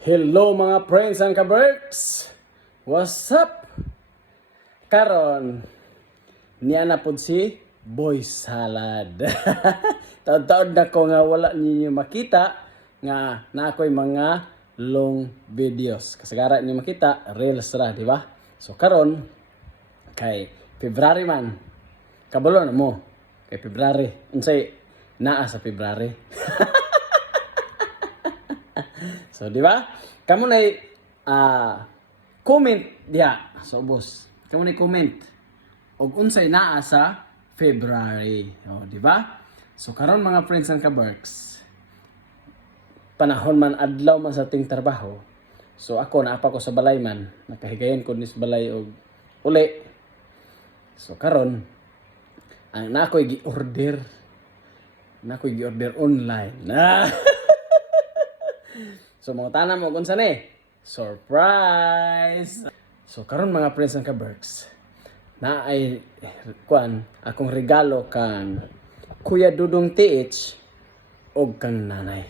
Hello mga friends and kaberks! What's up? Karon niya na pod si Boy Salad. Taon-taon na ko nga wala ninyo makita nga na ako'y mga long videos. Kasagaran niyo makita, reels ra, di ba? So karon kay February man. Kabalo na mo kay February. Unsay naa sa February. So, di ba? Kamu na comment diha sa ubos. Kamu na comment og unsay naa sa February. O, di ba? So, karon mga friends and kaberks, panahon man adlaw man sa ting trabaho. So, ako naapa ko sa balay man. Nakahigayon ko nis balay og uli. So, karon ang nakoy gi-order. Nakoy gi-order online. So mga tanam mo unsa ni? Surprise! So karon mga friends and kaberks, na ay akong regalo kan Kuya Dudong TH og kang nanay.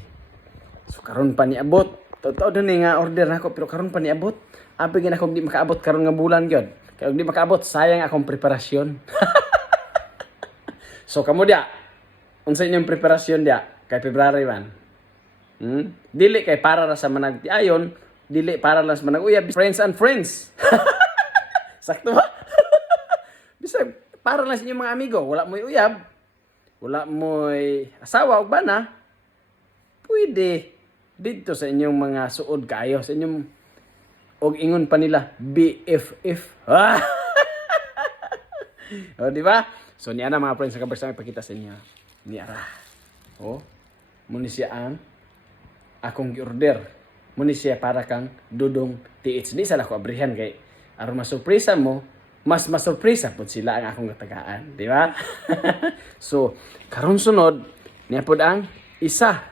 So karon pa niabot. Totoo din nga order nako pero karon pa niabot. Abi gid ako di makaabot karon nga bulan gyud. Kay og di makaabot sayang akong preparasyon. So kamo dia, unsa inyong preparasyon dia kay February man? Dili kay para ra sa manag ayon, dili para lang sa manag uyab, friends and friends. Sakto ba? Bisag para lang sa inyong mga amigo, wala mo'y uyab, wala mo'y asawa og bana. Pwede dito sa inyong mga suod kaayo, sa inyong og ingon pa nila BFF. O di ba? So niya na mga friends sa kabersa may pakita sa inyo. Niya ra. Oh, muni siya ang akong gi-order. Muni siya para kang Dudong TH. Di sala ko abrihan kay aron masurpresa mo, mas masurpresa pud sila ang akong gatagaan, di ba? So, karon sunod niya pod ang isa.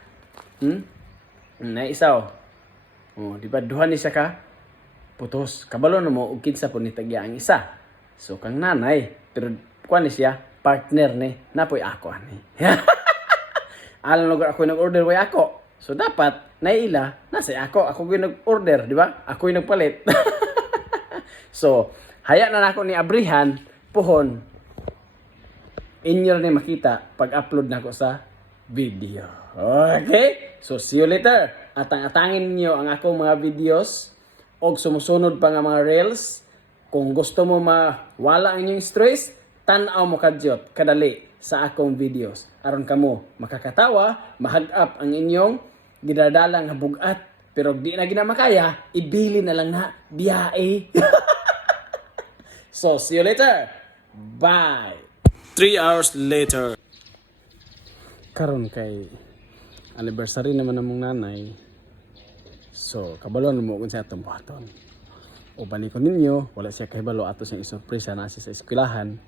Na isa oh. Oh, di ba duha ni siya ka putos. Kabalo na mo og kinsa pod ni tagya ang isa. So kang nanay, pero kuan ni siya partner ni napoy ako ani. Alam lugar ako nag-order way ako. So dapat naila nasa ako gyud nag-order, di ba? Ako yung nagpalit. So, haya na nako ni abrihan pohon. Inyo ni makita pag-upload nako sa video. Okay? So see you later. Atang-atangin niyo ang akong mga videos og sumusunod pa nga mga reels. Kung gusto mo mawala ang inyong stress, tan-aw mo kadyot kadali sa akong videos. Aron kamo makakatawa, mahag-up ang inyong gidadalang habugat. Pero di na ginamakaya, ibili na lang na biyae. So, see you later. Bye. 3 hours later. Karon kay anniversary naman namong nanay. So, kabalo na mo kung sa atong buhaton. O balikon ninyo, wala siya kahibalo ato siyang isurpresa na siya sa eskwelahan.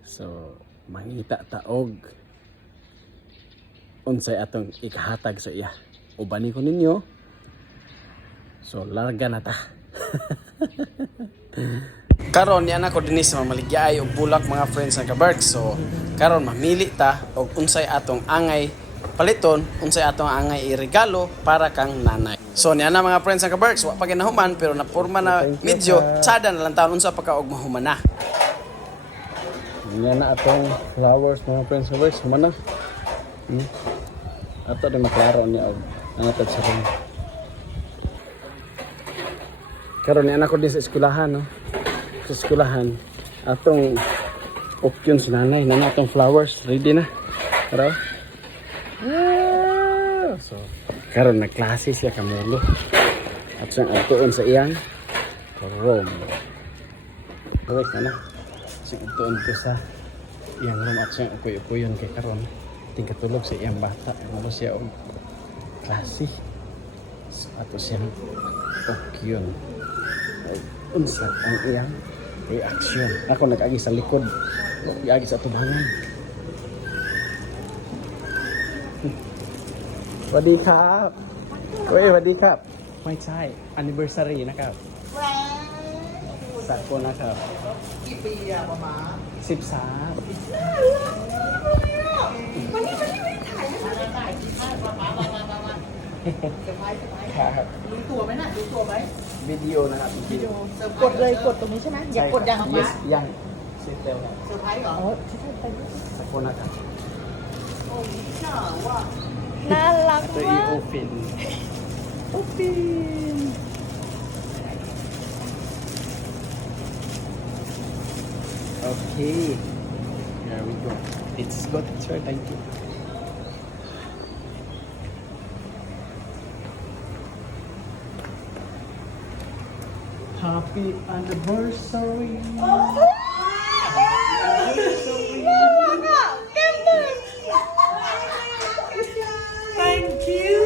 So, mangita taog unsay atong ikahatag sa iya. Ubani ko ninyo. So larga na ta. Karon ni anak ko dinis sa mamaligyaay og bulak mga friends and kaberks. So karon mamili ta og unsay atong angay paliton, unsay atong angay iregalo para kang nanay. So ni ana mga friends and kaberks, wa pa ginahuman pero naporma na medyo tsada na lang taon unsa pa ka og mahuman na. Yan na atong flowers mga friends and kaberks, human na. Ato din maklaro niya og nangatad sa room. Karon ni anak ko din sa eskwelahan, no? Sa eskwelahan atong option si nanay na atong flowers ready na. Tara. So karon nagklase siya kamulo. At siyang atuon sa iyang room. Correct na. Sige atuon ko sa iyang room at siyang upoy-upoyon kay karon tingkatulog sa iyang bata. Ano siya og klase. So ato siyang option. Unsa ang iyang reaction. Ako nag-agi sa likod. Nag-agi sa tubangan. Wadi kap. Uy, wadi kap. May chay. Anniversary na kap. Sako na kap. Ipiya pa ma. Sipsap. เซอร์ไพรส์เซอร์ไพรส์ ครับ ดูตัวไหมน่ะดูตัวไหม วิดีโอนะครับ วิดีโอเซอร์ไพรส์กดเลยกดตรงนี้ใช่ไหมอย่ากดยังออกมา Yes ยังเสร็จแล้วครับ เซอร์ไพรส์เหรอ สักคนนะครับ โอ้ยน่าว่า น่ารัก ตัว มา อี ก โอฟิน โอ้ปีน Okay. There we go. It's good, sir. Thank you. Happy anniversary. Thank you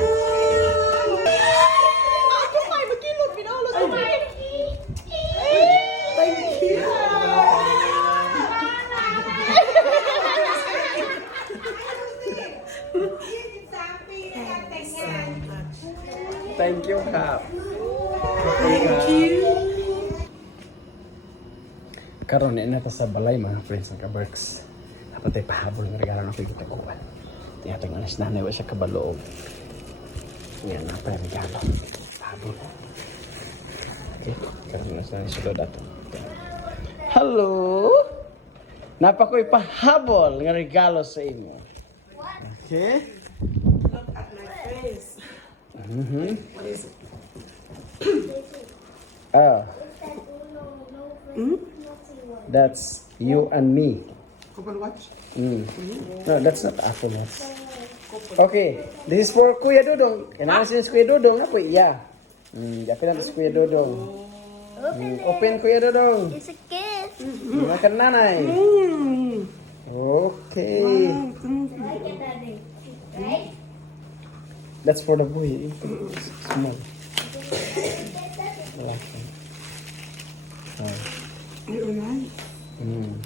อ้าวทำไมเมื่อกี้หลุดไปแล้วเลยทำไม Thank you Thank you ครับ Thank you. Karon na ta sa balay mga friends ng ka-Berks. Dapat ay pahabol ng regalo na ko kita kuha. Tiyatag na nas nanay wa siya kabaloob. Yan na pa yung regalo. Pahabol. Okay, karon na nas nanay sulod ato. Hello! Napa ko'y pahabol ng regalo sa inyo. Okay? Look at my face Mm-hmm. What is it? Oh, that's you and me. Couple watch? Mm. No, that's not Apple Watch. Okay, this is for Kuya Dodong. Can I ask Kuya Dodong? Ako, yeah. Yapin natin si Kuya Dodong. Open Kuya Dodong. It's a gift. Makan nanay. Okay. Right? That's for the boy. It's small. Okay. Mm.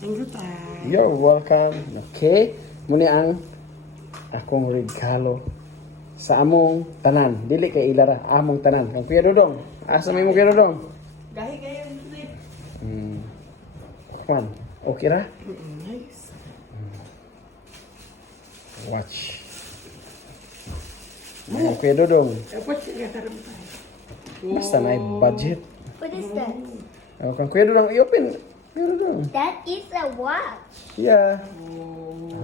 Thank you, Tay. You're welcome. Okay. Muni ang akong regalo sa among tanan. Dili kay ilara, among tanan. Kang Kuya Dodong. Asa may mo Kuya Dodong? Gahi kayo yung Juan. Okay ra? Nice. Watch. Ayan, Kuya Dodong. What you got tayo? Basta na budget. What is that? Oh, kang Kuya Dodong, i-open. Kuya Dodong. That is a watch. Yeah.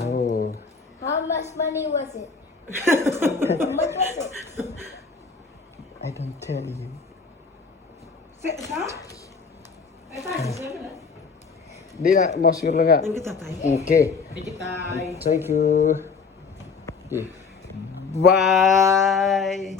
Oh. How much money was it? How much was it? I don't tell you. Set ha? Ay, tayo, sabi na. Di na, mas siguro nga. Thank you, Tatay. Okay. Thank you, Tay. Thank you. Okay. Bye.